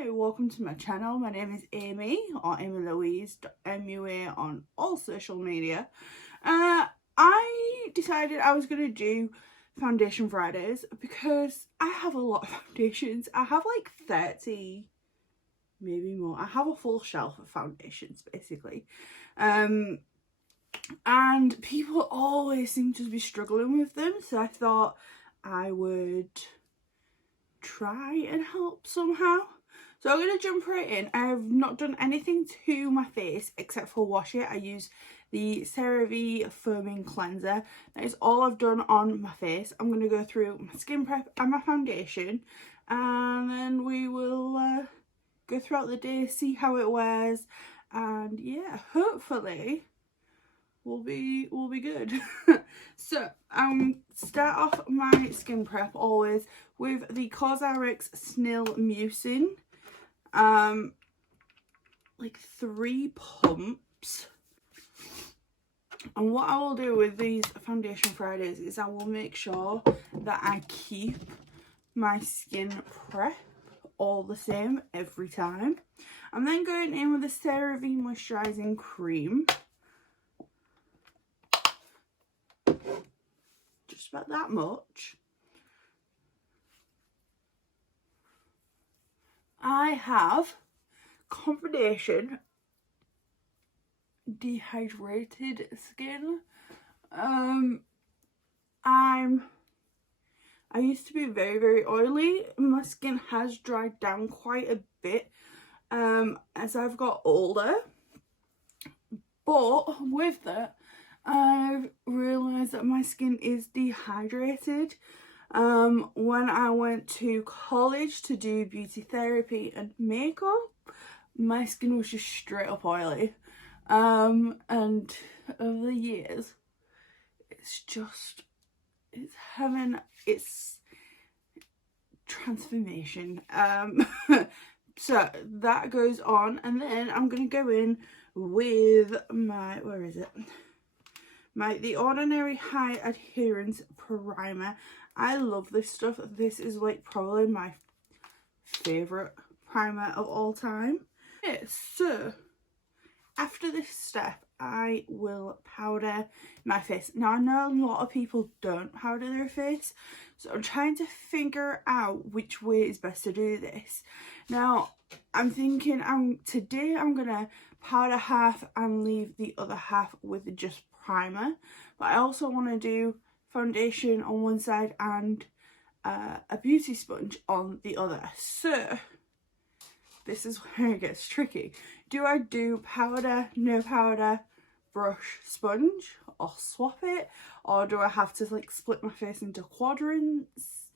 Hi, welcome to my channel. My name is Amy, or amylouise.mua on all social media. I decided I was going to do Foundation Fridays because I have a lot of foundations. I have like 30, maybe more. I have a full shelf of foundations basically. And people always seem to be struggling with them, so I thought I would try and help somehow. So I'm going to jump right in. I have not done anything to my face except for wash it. I use the CeraVe Firming Cleanser. That is all I've done on my face. I'm going to go through my skin prep and my foundation, and then we will go throughout the day, see how it wears, and yeah, hopefully will be good. So start off my skin prep always with the CosRx Snail mucin, like 3 pumps. And what I will do with these Foundation Fridays is I will make sure that I keep my skin prep all the same every time. I'm then going in with the CeraVe moisturising cream. Just about that much. I have combination dehydrated skin. I used to be very oily. My skin has dried down quite a bit as I've got older, but with that I've realised that my skin is dehydrated. When I went to college to do beauty therapy and makeup, my skin was just straight up oily. And over the years, it's having its transformation. So that goes on, and then I'm gonna go in with my, the Ordinary High Adherence Primer. I love this stuff. This is like probably my favourite primer of all time. Okay, so after this step I will powder my face. Now I know a lot of people don't powder their face, so I'm trying to figure out which way is best to do this. Now I'm thinking today I'm gonna powder half and leave the other half with just primer, but I also want to do foundation on one side and a beauty sponge on the other. So this is where it gets tricky. Do I do powder, no powder, brush, sponge, or swap it? Or do I have to like split my face into quadrants?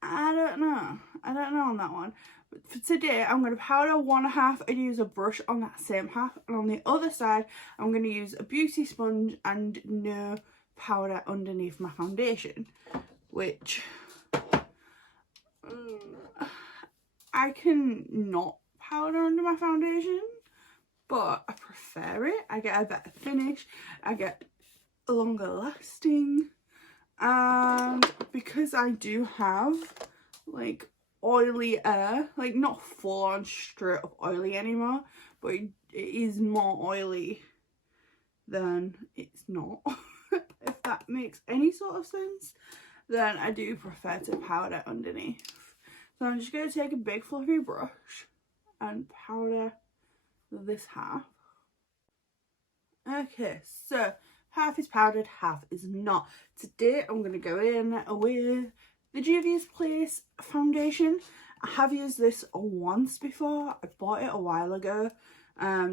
I don't know on that one. But for today I'm going to powder one half and use a brush on that same half, and on the other side I'm going to use a beauty sponge and no powder underneath my foundation, which I can not powder under my foundation, but I prefer it. I get a better finish, I get longer lasting, and because I do have like oily hair, like not full on straight up oily anymore, but it is more oily than it's not. If that makes any sort of sense, then I do prefer to powder underneath. So I'm just going to take a big fluffy brush and powder this half. Okay, so half is powdered, half is not. Today I'm going to go in with the Juvia's Place foundation. I have used this once before. I bought it a while ago.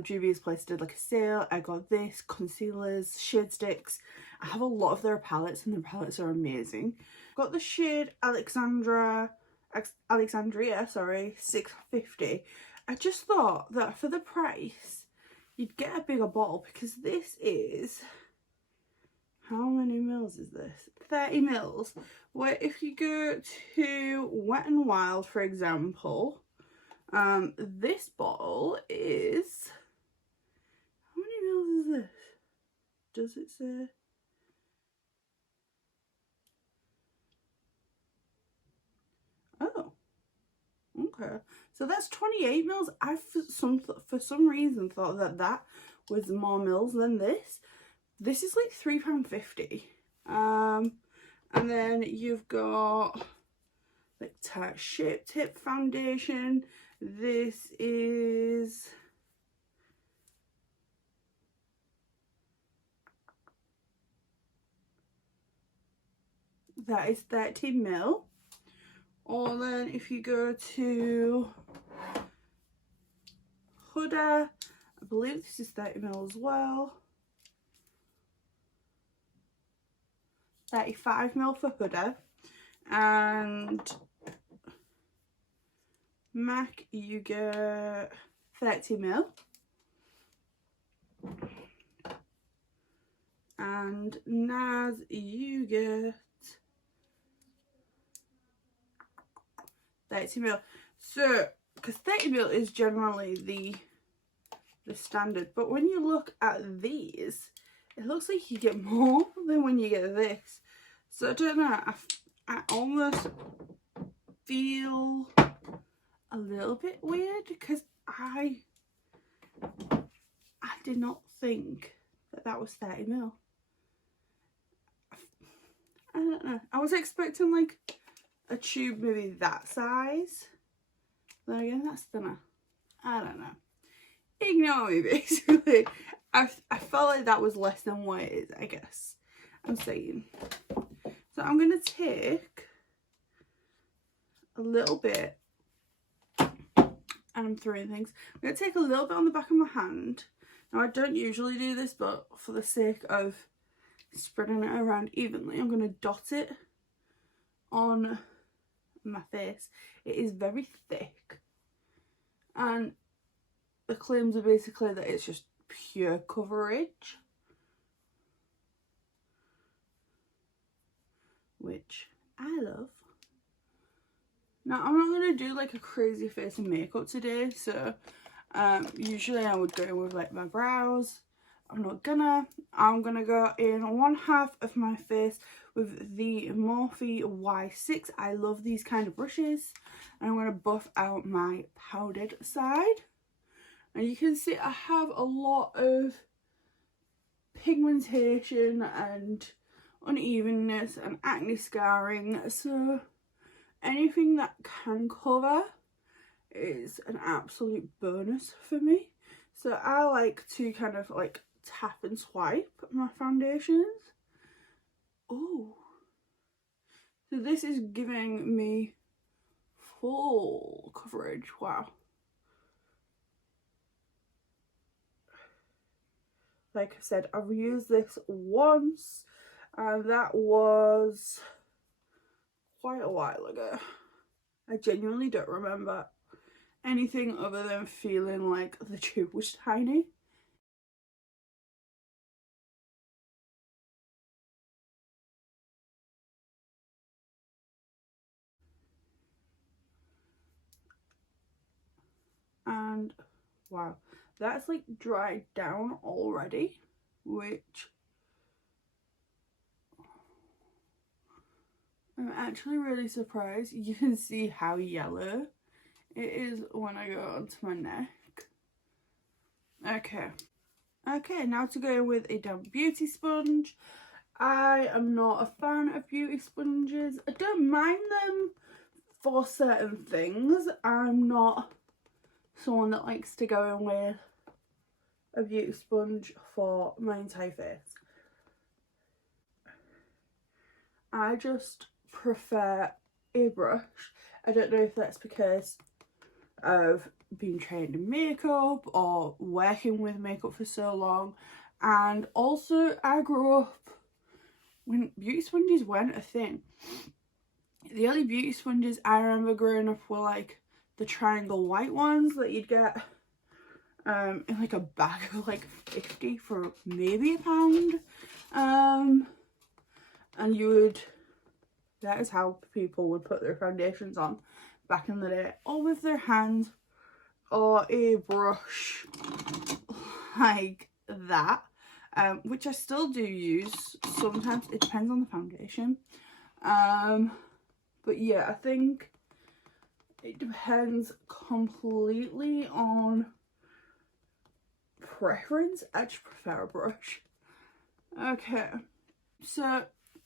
Juvia's Place did like a sale. I got this, concealers, shade sticks. I have a lot of their palettes and their palettes are amazing. Got the shade Alexandria, sorry, 650. I just thought that for the price you'd get a bigger bottle, because this is, how many mils is this? 30 mils. Where if you go to Wet n Wild, for example, this bottle is, how many mils is this? Does it say? Oh, okay. Okay, so that's 28 mils. I for some reason thought that that was more mils than this. This is like £3.50. And then you've got like Tarte Shape Tip foundation. This is that is 30 mil. Or then if you go to Huda, I believe this is 30 mil as well. 35 mil for Huda. And MAC, you get 30 mil. And NARS, you get 30 mil. So, because 30 mil is generally the standard, but when you look at these, it looks like you get more than when you get this. So I don't know, I almost feel a little bit weird because I did not think that that was 30 mil. I don't know, I was expecting like a tube maybe that size. Then again, that's thinner. I don't know. Ignore me, basically. I felt like that was less than what it is, I guess. I'm saying. So I'm going to take a little bit, and I'm throwing things. I'm going to take a little bit on the back of my hand. Now, I don't usually do this, but for the sake of spreading it around evenly, I'm going to dot it on my face. It is very thick, and the claims are basically that it's just pure coverage, which I love. Now I'm not going to do like a crazy face of makeup today, so usually I would go with like my brows. I'm gonna go in one half of my face with the Morphe Y6. I love these kind of brushes. And I'm gonna buff out my powdered side. And you can see I have a lot of pigmentation and unevenness and acne scarring, so anything that can cover is an absolute bonus for me. So I like to kind of like tap and swipe my foundations. Oh, so this is giving me full coverage. Wow. Like I said, I've used this once, and that was quite a while ago. I genuinely don't remember anything other than feeling like the tube was tiny. And wow, that's like dried down already, which I'm actually really surprised. You can see how yellow it is when I go onto my neck. Okay, now to go with a damp beauty sponge. I am not a fan of beauty sponges. I don't mind them for certain things. I'm not someone that likes to go in with a beauty sponge for my entire face. I just prefer a brush. I don't know if that's because of being trained in makeup or working with makeup for so long, and also I grew up when beauty sponges weren't a thing. The only beauty sponges I remember growing up were like the triangle white ones that you'd get in like a bag of like 50 for maybe £1. And you would, that is how people would put their foundations on back in the day, or with their hand or a brush like that, which I still do use sometimes. It depends on the foundation. But yeah, I think It depends completely on preference. I just prefer a brush. Okay, so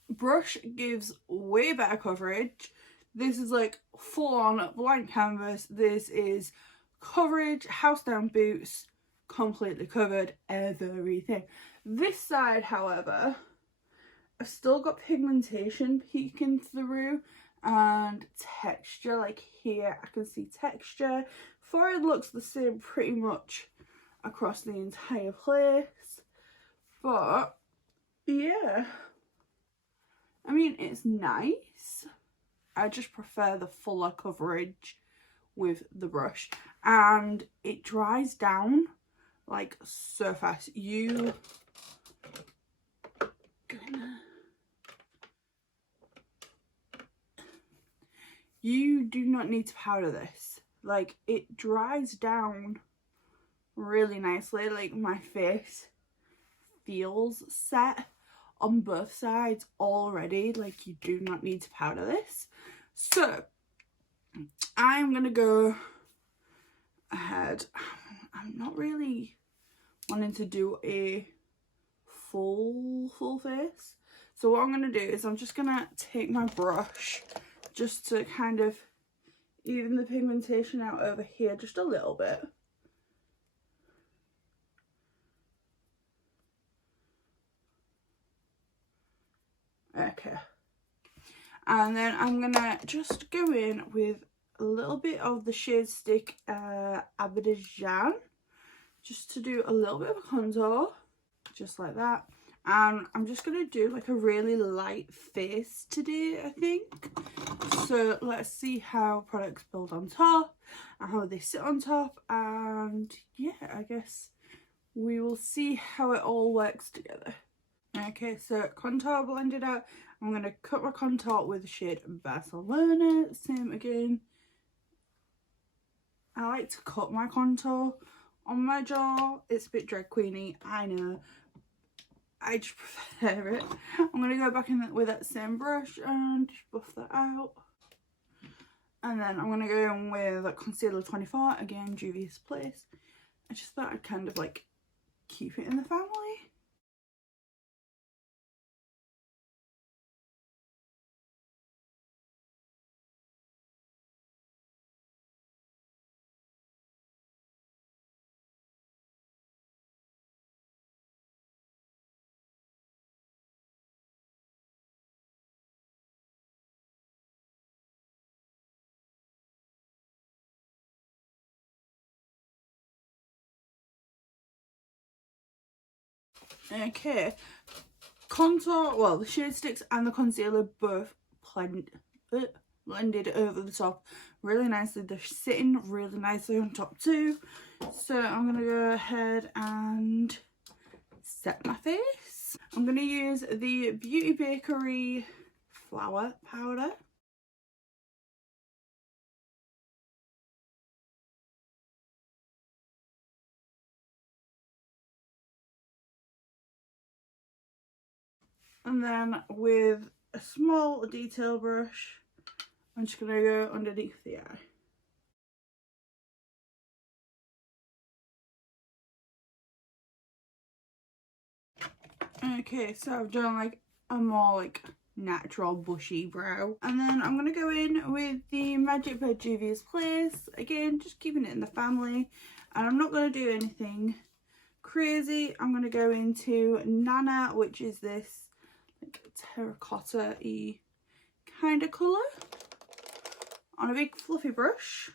brush gives way better coverage. This is like full on blank canvas. This is coverage, house down boots, completely covered, everything. This side, however, I've still got pigmentation peeking through and texture. Like here I can see texture. Forehead looks the same pretty much across the entire place, but yeah, I mean, it's nice. I just prefer the fuller coverage with the brush, and it dries down like so fast. You do not need to powder this. Like, it dries down really nicely. Like, my face feels set on both sides already. Like, you do not need to powder this. So I'm gonna go ahead. I'm not really wanting to do a full face, so what I'm gonna do is I'm just gonna take my brush just to kind of even the pigmentation out over here just a little bit. Okay, and then I'm gonna just go in with a little bit of the shade stick Adherence, just to do a little bit of a contour, just like that. And I'm just gonna do like a really light face today, I think. So let's see how products build on top and how they sit on top, and yeah, I guess we will see how it all works together. Okay, so contour blended out. I'm going to cut my contour with the shade Barcelona. Same again. I like to cut my contour on my jaw. It's a bit drag queeny, I know. I just prefer it. I'm going to go back in with that same brush and just buff that out. And then I'm going to go in with Concealer 24, again, Juvia's Place. I just thought I'd kind of like keep it in the family. Okay, contour, well, the shade sticks and the concealer both blended over the top really nicely. They're sitting really nicely on top too. So I'm going to go ahead and set my face. I'm going to use the Beauty Bakery flour powder. And then with a small detail brush, I'm just going to go underneath the eye. Okay, so I've done like a more like natural bushy brow, and then I'm going to go in with the Magic by Juvia's Place, again just keeping it in the family, and I'm not going to do anything crazy. I'm going to go into Nana, which is this like terracotta-y kind of colour, on a big fluffy brush.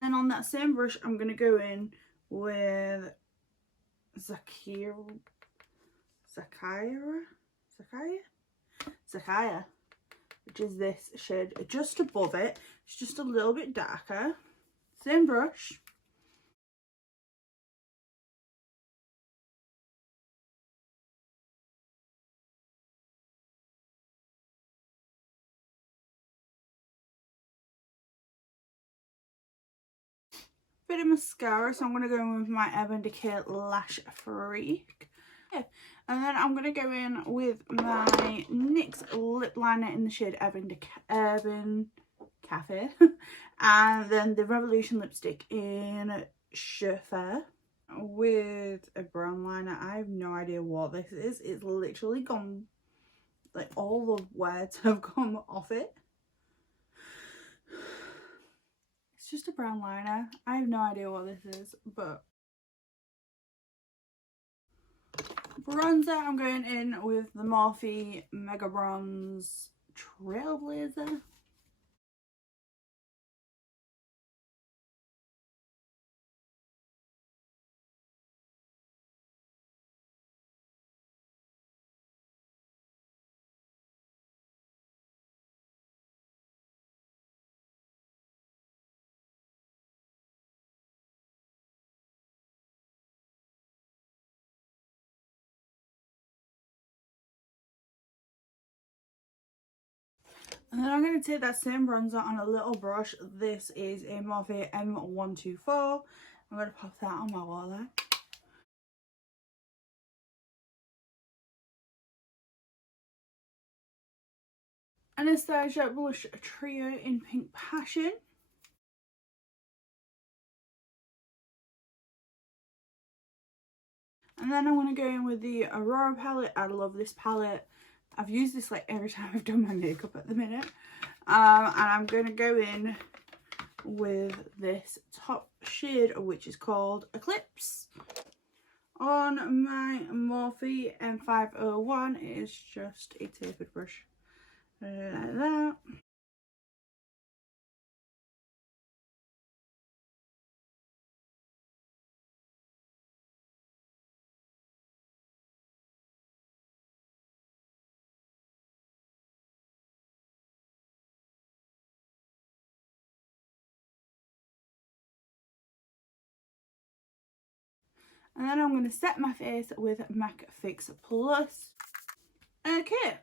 Then on that same brush, I'm going to go in with Zakaya, which is this shade just above it. It's just a little bit darker. Same brush. bit of mascara, so I'm going to go in with my Urban Decay Lash Freak. Yeah. And then I'm going to go in with my NYX lip liner in the shade Urban Cafe. And then the Revolution lipstick in Juvia with a brown liner. I have no idea what this is. It's literally gone, like all the words have gone off it. It's just a brown liner. I have no idea what this is, but bronzer, I'm going in with the Morphe Mega Bronze Trailblazer. And then I'm going to take that same bronzer on a little brush. This is a Morphe M124. I'm going to pop that on my waterline. Anastasia Blush Trio in Pink Passion. And then I'm going to go in with the Aurora palette. I love this palette. I've used this like every time I've done my makeup at the minute. And I'm going to go in with this top shade, which is called Eclipse. On my Morphe M501, it is just a tapered brush. Like that. And then I'm going to set my face with MAC Fix Plus. Okay,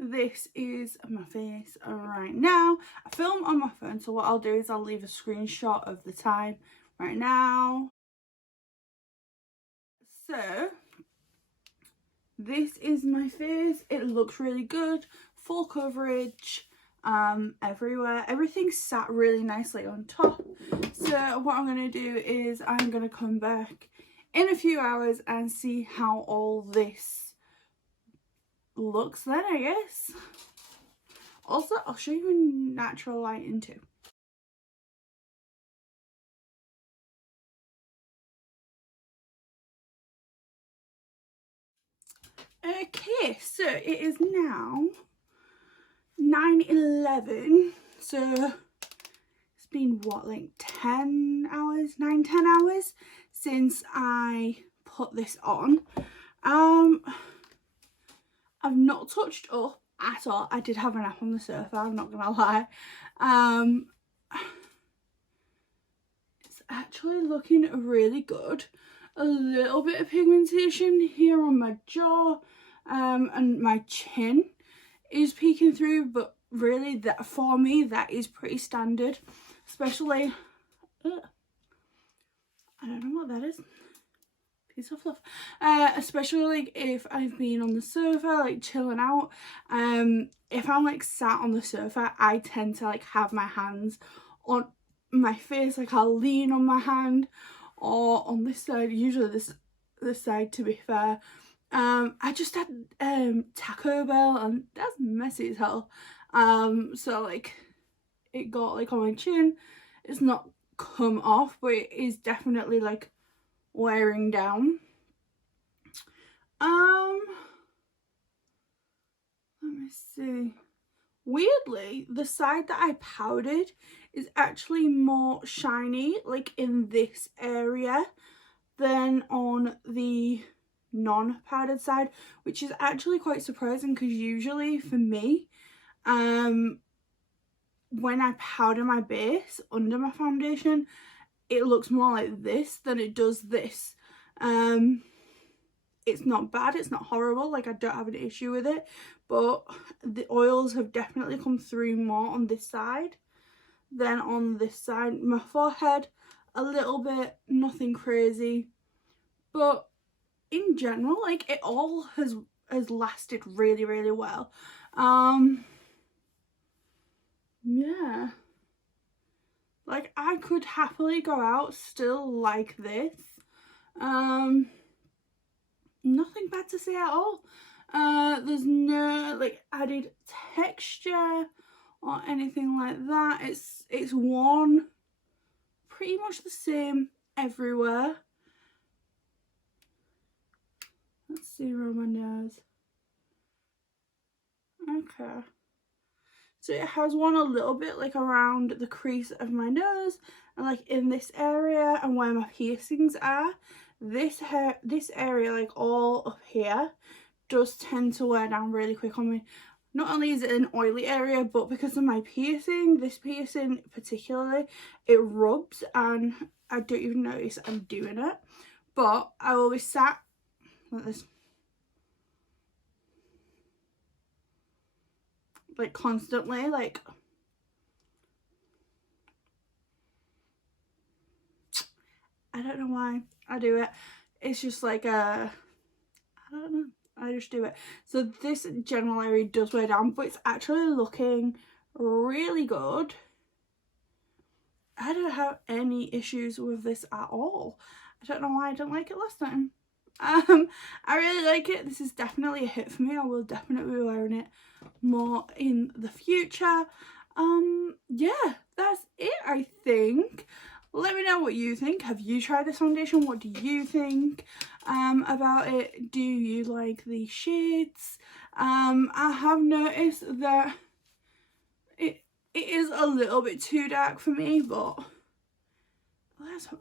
this is my face right now. I film on my phone, so what I'll do is I'll leave a screenshot of the time right now. So, this is my face. It looks really good. Full coverage everywhere. Everything sat really nicely on top. So what I'm going to do is I'm going to come back in a few hours and see how all this looks then, I guess. Also, I'll show you in natural lighting too. Okay, so it is now 9:11. So it's been what, like 10 hours, 9-10 hours since I put this on. I've not touched up at all. I did have a nap on the sofa, I'm not gonna lie. It's actually looking really good. A little bit of pigmentation here on my jaw, and my chin is peeking through, but really that for me that is pretty standard, especially I don't know what that is. Piece of fluff. Especially like if I've been on the sofa like chilling out. If I'm like sat on the sofa, I tend to like have my hands on my face, like I'll lean on my hand, or on this side, usually this side to be fair. I just had Taco Bell and that's messy as hell. So like it got like on my chin. It's not come off, but it is definitely like wearing down. Let me see. Weirdly, the side that I powdered is actually more shiny, like in this area, than on the non-powdered side, which is actually quite surprising because usually for me, when I powder my base under my foundation, it looks more like this than it does this. It's not bad, it's not horrible, like I don't have an issue with it, but the oils have definitely come through more on this side than on this side. My forehead, a little bit, nothing crazy, but in general, like, it all has lasted really, really well. Yeah, like, I could happily go out still like this. Nothing bad to say at all. There's no like added texture or anything like that. It's worn pretty much the same everywhere. Let's see around my nose. Okay, so it has one a little bit like around the crease of my nose and like in this area and where my piercings are. This area, like all up here, does tend to wear down really quick on me. Not only is it an oily area, but because of my piercing, this piercing particularly, it rubs and I don't even notice I'm doing it. But I always sat like this, like constantly, like I don't know why I do it. It's just like I don't know, I just do it. So this general area does wear down, but it's actually looking really good. I don't have any issues with this at all. I don't know why I didn't like it last time. I really like it. This is definitely a hit for me. I will definitely be wearing it more in the future. Yeah, that's it, I think. Let me know what you think. Have you tried this foundation? What do you think about it? Do you like the shades? I have noticed that it is a little bit too dark for me, but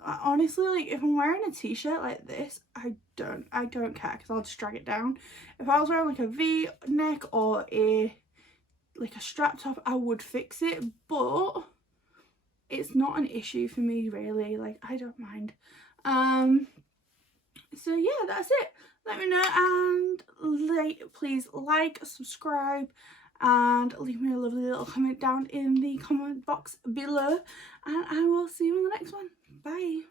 honestly, like, if I'm wearing a t-shirt like this, I don't care, because I'll just drag it down. If I was wearing like a v-neck or a strap top, I would fix it, but it's not an issue for me really. Like, I don't mind. So yeah, that's it. Let me know, and please like, subscribe, and leave me a lovely little comment down in the comment box below, and I will see you on the next one. Bye.